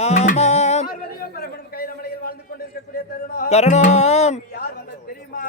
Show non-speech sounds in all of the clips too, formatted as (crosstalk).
ஆமாம் தருணம் தெரியுமா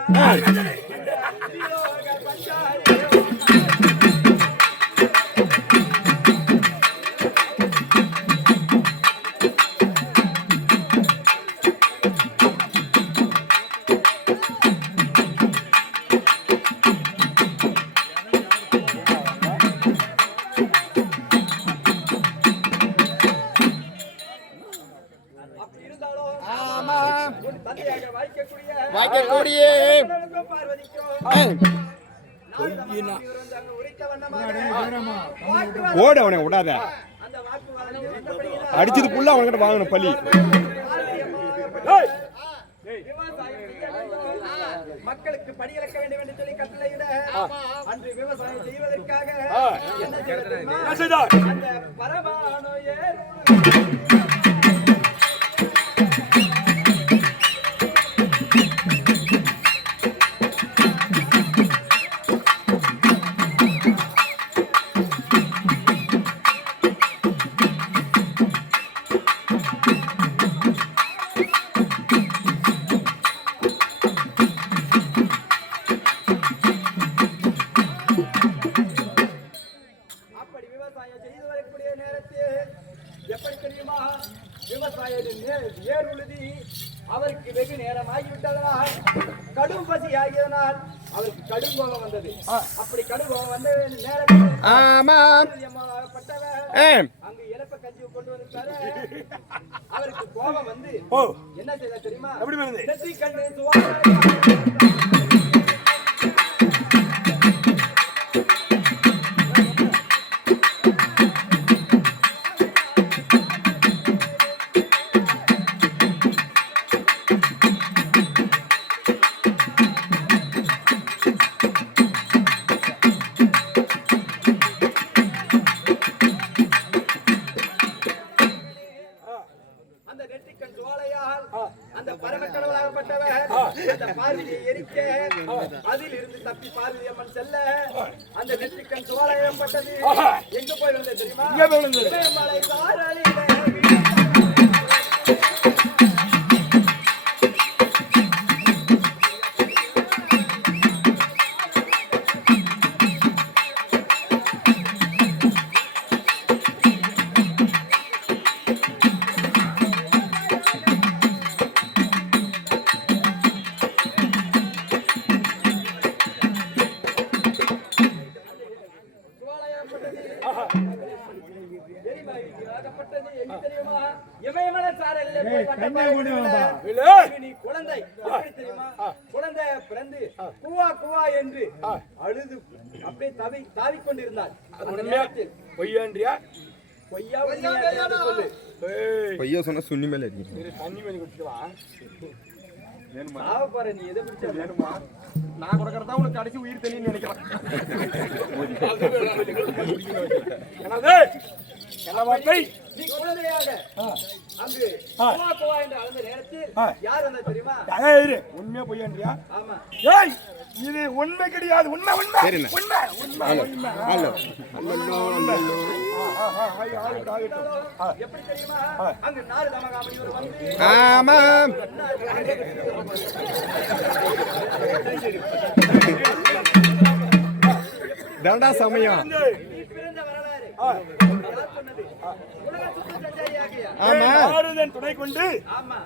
வாக்குவாதம் ஓடு அவனை விடாத அடிச்சது புள்ள அவன்கிட்ட வாங்கணும் பள்ளி வேண்டும். மக்களுக்கு படியிழக்க வேண்டும் என்று சொல்லி கட்டளையிட அன்று விவசாயம் செய்வதற்காக என்ன செய்தது தெரியுமா? அந்த பரமானு ஏறு எப்படி தெரியுமா ஏர் உழுதி அவருக்கு வெகு நேரம் ஆகிவிட்டதனால் கடும் பசி ஆகியதனால் அவருக்கு கடும் கோபம் வந்தது. அப்படி கடும் கோபம் வந்த நேரத்தில். அங்கு இலப்ப கஞ்சி கொண்டு வந்தாரு அவருக்கு கோபம் வந்து என்ன செய்த தெரியுமா? கண்டு பார்வையை எரிக்க அதில் இருந்து தப்பி பார்வதி அம்மன் செல்ல. அந்த நெற்றிக்கண் ஜுவாலையாகப்பட்டது எங்க போய் வந்தது தெரியுமா? நீ குழந்தை எப்படி தெரியுமா குழந்தை பிறந்து குவா குவா என்று அழுது அப்படியே தவி தாவிக் கொண்டிருந்தாள் அந்த நேரத்தில் பொய்யாண்டியா பொய்யா சொல்லு பையன் சொன்னா சுண்ணி மேல அடிக்கும் தண்ணி குடிச்சுக்கலாம் சாவ பாரு நீ எதை பிடிச்ச வேணுமா? நான் கொடுக்கறதா உனக்கு கடைசி உயிர் தெரியும் நினைக்கிறேன் வார்த்தை. நீ குழந்தையாக அங்கு குவா குவா என்று அழுந்த நேரத்தில் யார் வந்தா தெரியுமா? ஏய், இரு. உண்மையா பொய்யாண்டியா ஆமா. ஏய் இது உண்மை கிடையாது. உண்மை உண்மை. உண்மை உண்மை உண்மை. ஹலோ. ஆ, எப்படி தெரியுமா? அங்கு வந்து ஆமாம் தண்டா சமயம் நீ பிறந்த வரலாறு யார் சொன்னது உலக சுற்றுச்சஞ்சாரியாகிய ஆமா ஆறுதன் துணை கொண்டு. ஆமா.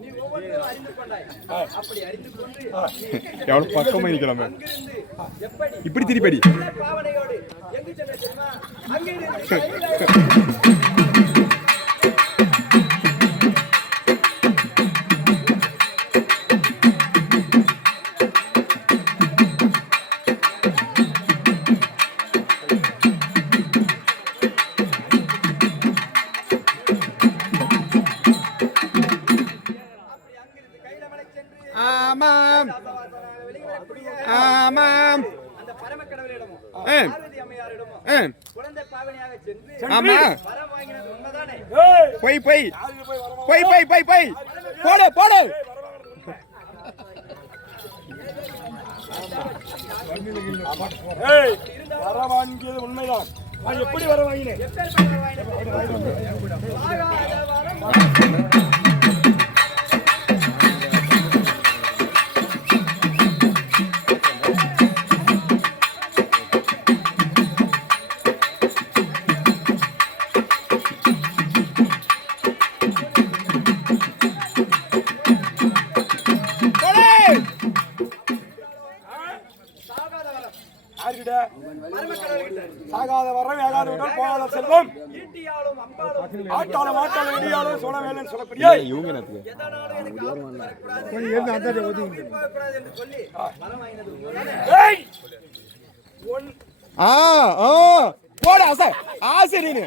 நீ ஒவ்வொன்றும் அறிந்து கொண்டாய். அப்படி அறிந்து கொண்டு நீ எவ்வளவு பக்கமா நிக்கலாமே இப்படி திருப்படி. பாவனையோடு எங்கு தெரியுமா? (laughs) பாவனையாக சென்று ஆமா போய் போய். போய் போய் போய் போய் போய். போடு போடு. ஏய். வர வாங்கியது உண்மைதான். நான் எப்படி வர வாங்கினேன்? அம்பாலும் ஆட்டாளம் ஆட்டாளம் இடியாலும் சோழ வேலன் சொல்லக்கூடிய இவங்க எனக்கு சொல்லி? ஏய்! ஆ ஆ போடு ஆசை ஆசை நீனு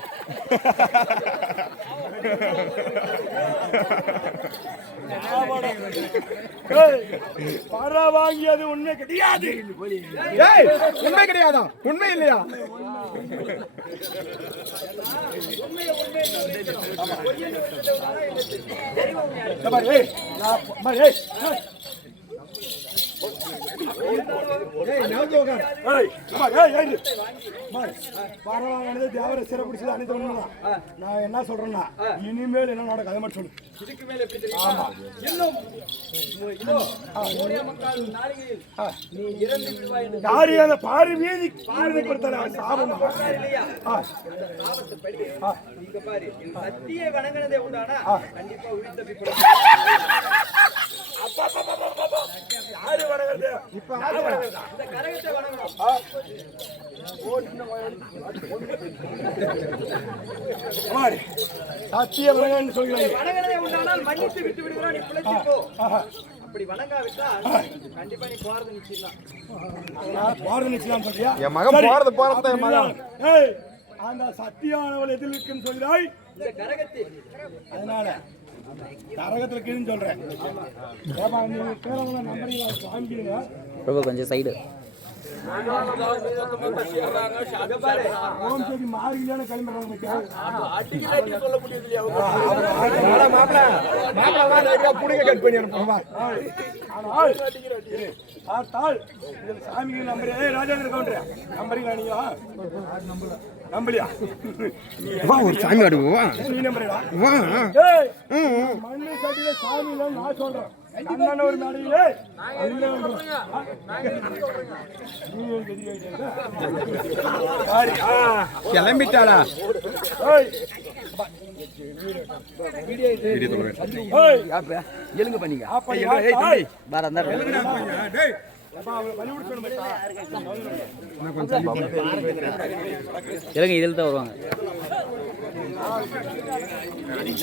வர வாங்கியது உண்மை கிடையாது. உண்மை கிடையாதா? உண்மை இல்லையா? இந்த பாரு, ஏய், நான் ப- பாரு, ஏய், ஏய். ஏய், இந்த பாரு, ஏய், ஏய், பாரு, வாங்கினது தேவரை அனைத்து ஒண்ணுதான். நான் என்ன சொல்றேன்னா இனிமேல் என்ன நடக்கும் அதை மட்டும் சொல்லு. இதுக்கு மேல எப்படி தெரியுமா? இன்னும் பாரு வீதி பாரதி கொடுத்தாரு சாபமா? சத்தியை வணங்கினதே உண்டானா, கண்டிப்பா உயிர் தப்பி பிழைக்க யாரு வணங்குறது யாரு வணங்குறதா? இந்த கரகத்தை வணங்கணும். பாரு, சத்திய வணங்கன்னு சொல்கிறாங்க வணங்கினதே உண்டானால் மன்னித்து விட்டு விடுகிறான், நீ பிழைத்துப் போ. அப்படி வணங்காவிட்டால் கண்டிப்பா நீ போறது நிச்சயம். பாரதி நிச்சயம் சொல்றியா? என் மகன். போறது போறது என் மகன். ஏய், அந்த சத்தியானவள் எதில் இருக்குன்னு சொல்கிறாய் இந்த கரகத்தில் அதனால நரகத்துல இருக்குன்னு சொல்றேன். ரொம்ப கொஞ்சம் சைடு ஓம் சரி மாறுகிலான கிளம்புறாங்க மாப்பிள மாப்பிள வா லைட்டா புடிங்க கட் பண்ணி அனுப்புவா ஆனால் இரு, பார்த்தால் இதில் சாமி நம்புறியா ஏய் ராஜேந்திர கவுண்டர். நம்புறீங்களா நீங்களா நம்பலையா வா ஒரு சாமி ஆடுவோம் வா. நீ நம்புறீங்களா வா. ஏய் மண்ணு சட்டியில சாமி இல்ல நான் சொல்றேன். அண்ணன் ஒரு மேடையிலே அதுல ஒன்று. ஆ? நீ எங்க எதிரி ஆயிட்டே? சாரி, ஆ. கிளம்பிட்டாளா? ஏய், ஏய், எழுங்க பண்ணீங்க அப்ப யார்? ஏய், வேற இருந்தா அப்ப அவன் வழி விட்டு சொல்லு மச்சான். இலங்கை இதில் தான் வருவாங்க.